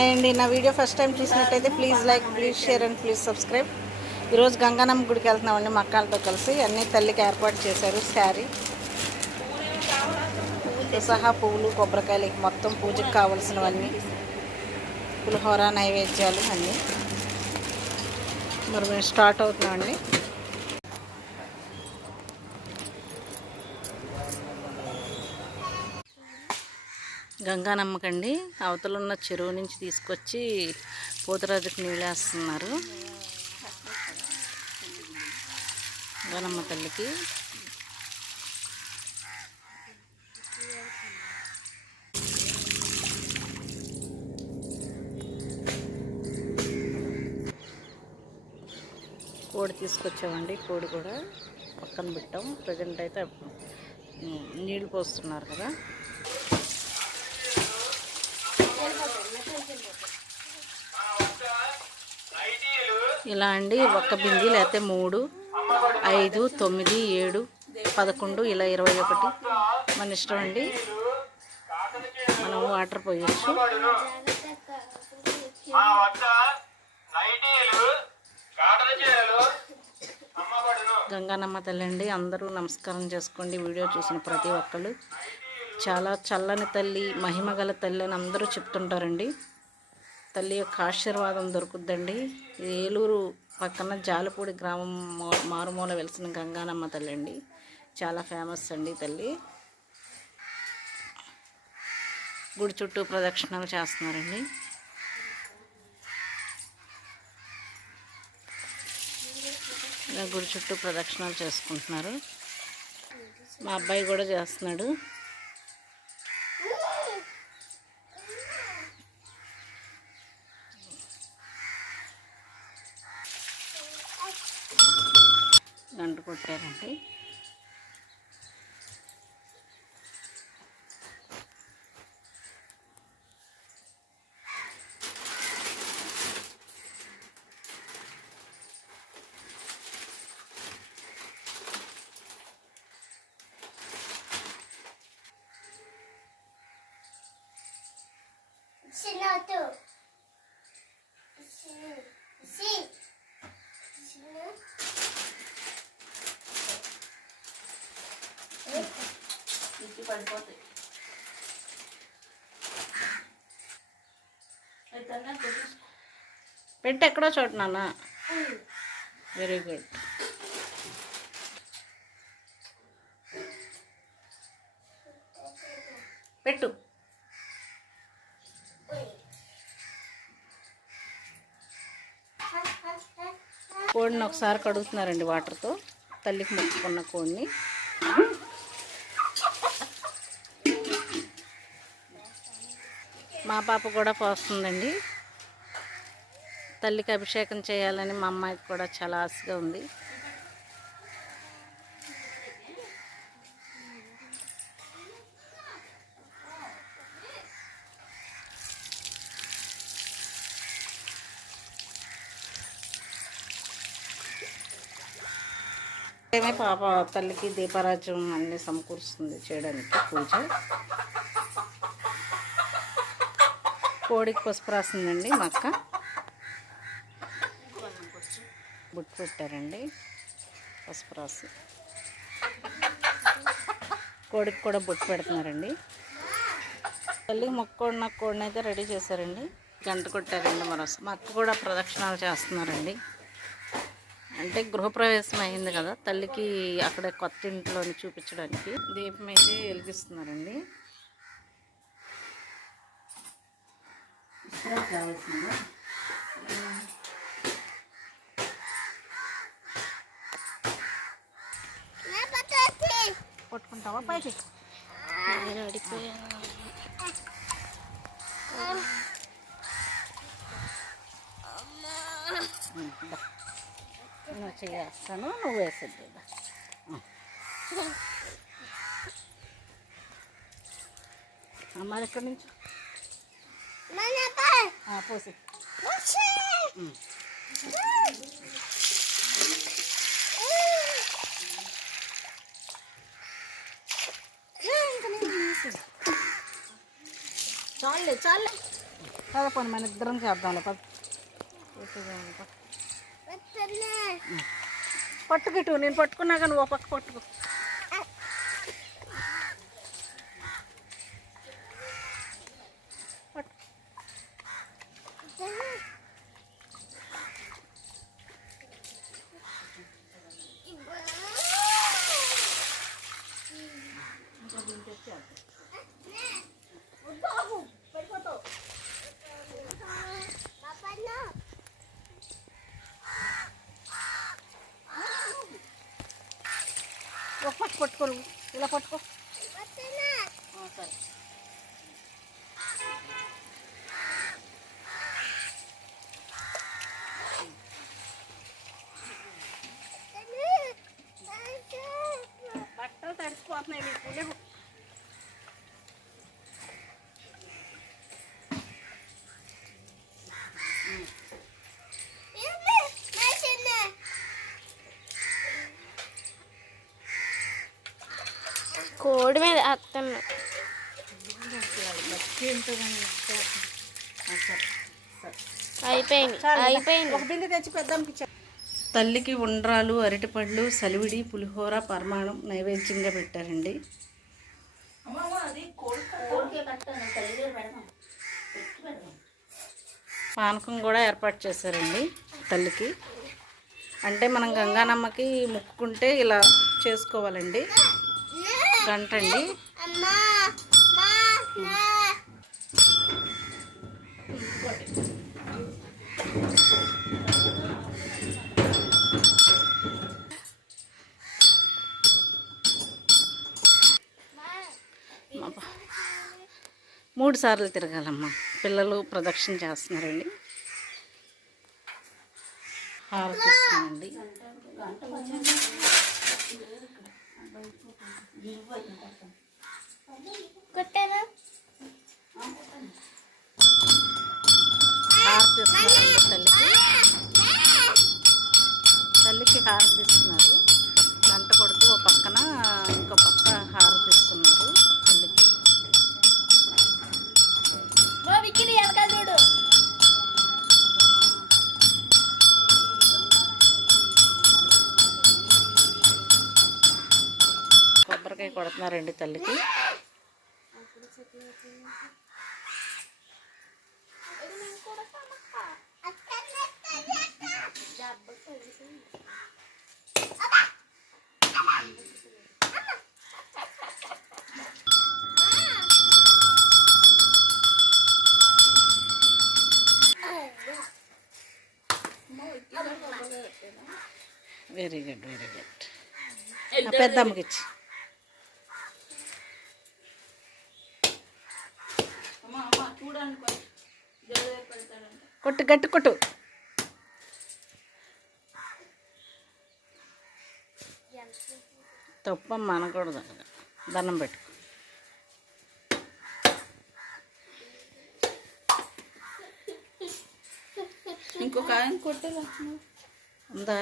Hi అండి నా video first time చూసినట్టయితే please like please share and please subscribe. ఈరోజు గంగానమ్మ గుడికి వెళ్తున్నామండి మక్కాలతో కలిసి. అన్నీ తల్లికి ఏర్పాటు చేశారు శారీ. సహా పువ్వులు కొబ్బరికాయలు మొత్తం పూజకు కావలసినవన్నీ. పులిహోర నైవేద్యాలు అన్నీ. మరి మేము స్టార్ట్ అవుతున్నామండి. గంగానమ్మకండి అవతలున్న చెరువు నుంచి తీసుకొచ్చి పోతరాజుకు నీళ్ళు వేస్తున్నారు గంగానమ్మ తల్లికి. కోడి తీసుకొచ్చామండి. కోడి కూడా పక్కన పెట్టాం. ప్రజెంట్ అయితే నీళ్ళు పోస్తున్నారు కదా. ఇలా అండి ఒక్క బింది లేకపోతే మూడు ఐదు తొమ్మిది ఏడు పదకొండు ఇలా ఇరవై ఒకటి. మన ఇష్టం అండి. మనం వాటర్ పోయచ్చు. గంగానమ్మ తల్లి అండి అందరూ నమస్కారం చేసుకోండి. వీడియో చూసిన ప్రతి ఒక్కళ్ళు. చాలా చల్లని తల్లి మహిమగల తల్లి అని అందరూ చెప్తుంటారండి. తల్లి యొక్క ఆశీర్వాదం దొరుకుద్దండి. ఇది ఏలూరు పక్కన జాలపూడి గ్రామం మారుమూల వెలిసిన గంగానమ్మ తల్లి అండి. చాలా ఫేమస్ అండి తల్లి. గుడి చుట్టూ ప్రదక్షిణలు చేస్తున్నారండి. గుడి చుట్టూ ప్రదక్షిణలు చేసుకుంటున్నారు. మా అబ్బాయి కూడా చేస్తున్నాడు. గంట కొట్టారండి Sinato. Sin. Sin. పడిపోతాయి. పెట్టి ఎక్కడో చోట నాన్న. వెరీ గుడ్ పెట్టు. కోడిని ఒకసారి కడుగుతున్నారండి వాటర్తో. తల్లికి మొక్కుకున్న కోడిని. మా పాప కూడా పోస్తుందండి తల్లికి అభిషేకం చేయాలని మా అమ్మాయికి కూడా చాలా ఆశగా ఉంది. ఏమే పాప తల్లికి దీపారాజ్యం అన్ని సమకూరుస్తుంది చేయడానికి పూజ. కోడికి పసుపు రాసిందండి మా అక్క. బుట్టు పెట్టారండి. పసుపు రాసి. కోడికి కూడా బుట్టు పెడుతున్నారండి. తల్లికి మొక్కున్న కోడిని అయితే రెడీ చేశారండి. గంట కొట్టారండి మరోస. మా అక్క కూడా ప్రదక్షిణాలు చేస్తున్నారండి. అంటే గృహప్రవేశం అయింది కదా తల్లికి అక్కడ కొత్త ఇంట్లోని చూపించడానికి దీపం అయితే వెలిగిస్తున్నారండి. కావాల్సిందా Na పట్టుకుంటావా? పైకి. నువ్వు చేస్తాను నువ్వు వేసేద్ది అమ్మ ఎక్కడి నుంచి? పోసి. చాలే చాలే పద పని మన ఇద్దరం చేద్దాంలే పద పట్టుకిటు నేను పట్టుకున్నాక నువ్వు ఒక పక్క పట్టుకో పట్టు. ఒక పక్క పట్టుకో నువ్వు ఇలా పట్టుకో ఆ, సరే బట్టలు తడిసిపోతున్నాయి నీకు కోడి మీద వస్తున్నా. అయిపోయింది చాలు, అయిపోయింది. ఒక బిందె తెచ్చి తల్లికి ఉండ్రాలు అరటిపళ్ళు సలివిడి పులిహోర పరమాణం నైవేద్యంగా పెట్టారండి. పానకం కూడా ఏర్పాటు చేశారండి తల్లికి. అంటే మనం గంగానమ్మకి మొక్కుకుంటే ఇలా చేసుకోవాలండి. గంట అండి. మూడు సార్లు తిరగాలమ్మా. పిల్లలు ప్రదక్షిణ చేస్తున్నారండి. హారతి ఇస్తున్నానండి కొట్టానా? హారతి తల్లికి. తల్లికి హారతి కొడుతున్నారండి తల్లికి. వెరీ గుడ్ వెరీ గుడ్ పెద్దమ్మకి ఇచ్చి. కొట్టు గట్టి కొట్టు. తప్పమ్మ అనకూడదు. దండం పెట్టు. ఇంకొక ఆయన కొట్టే ఉందా?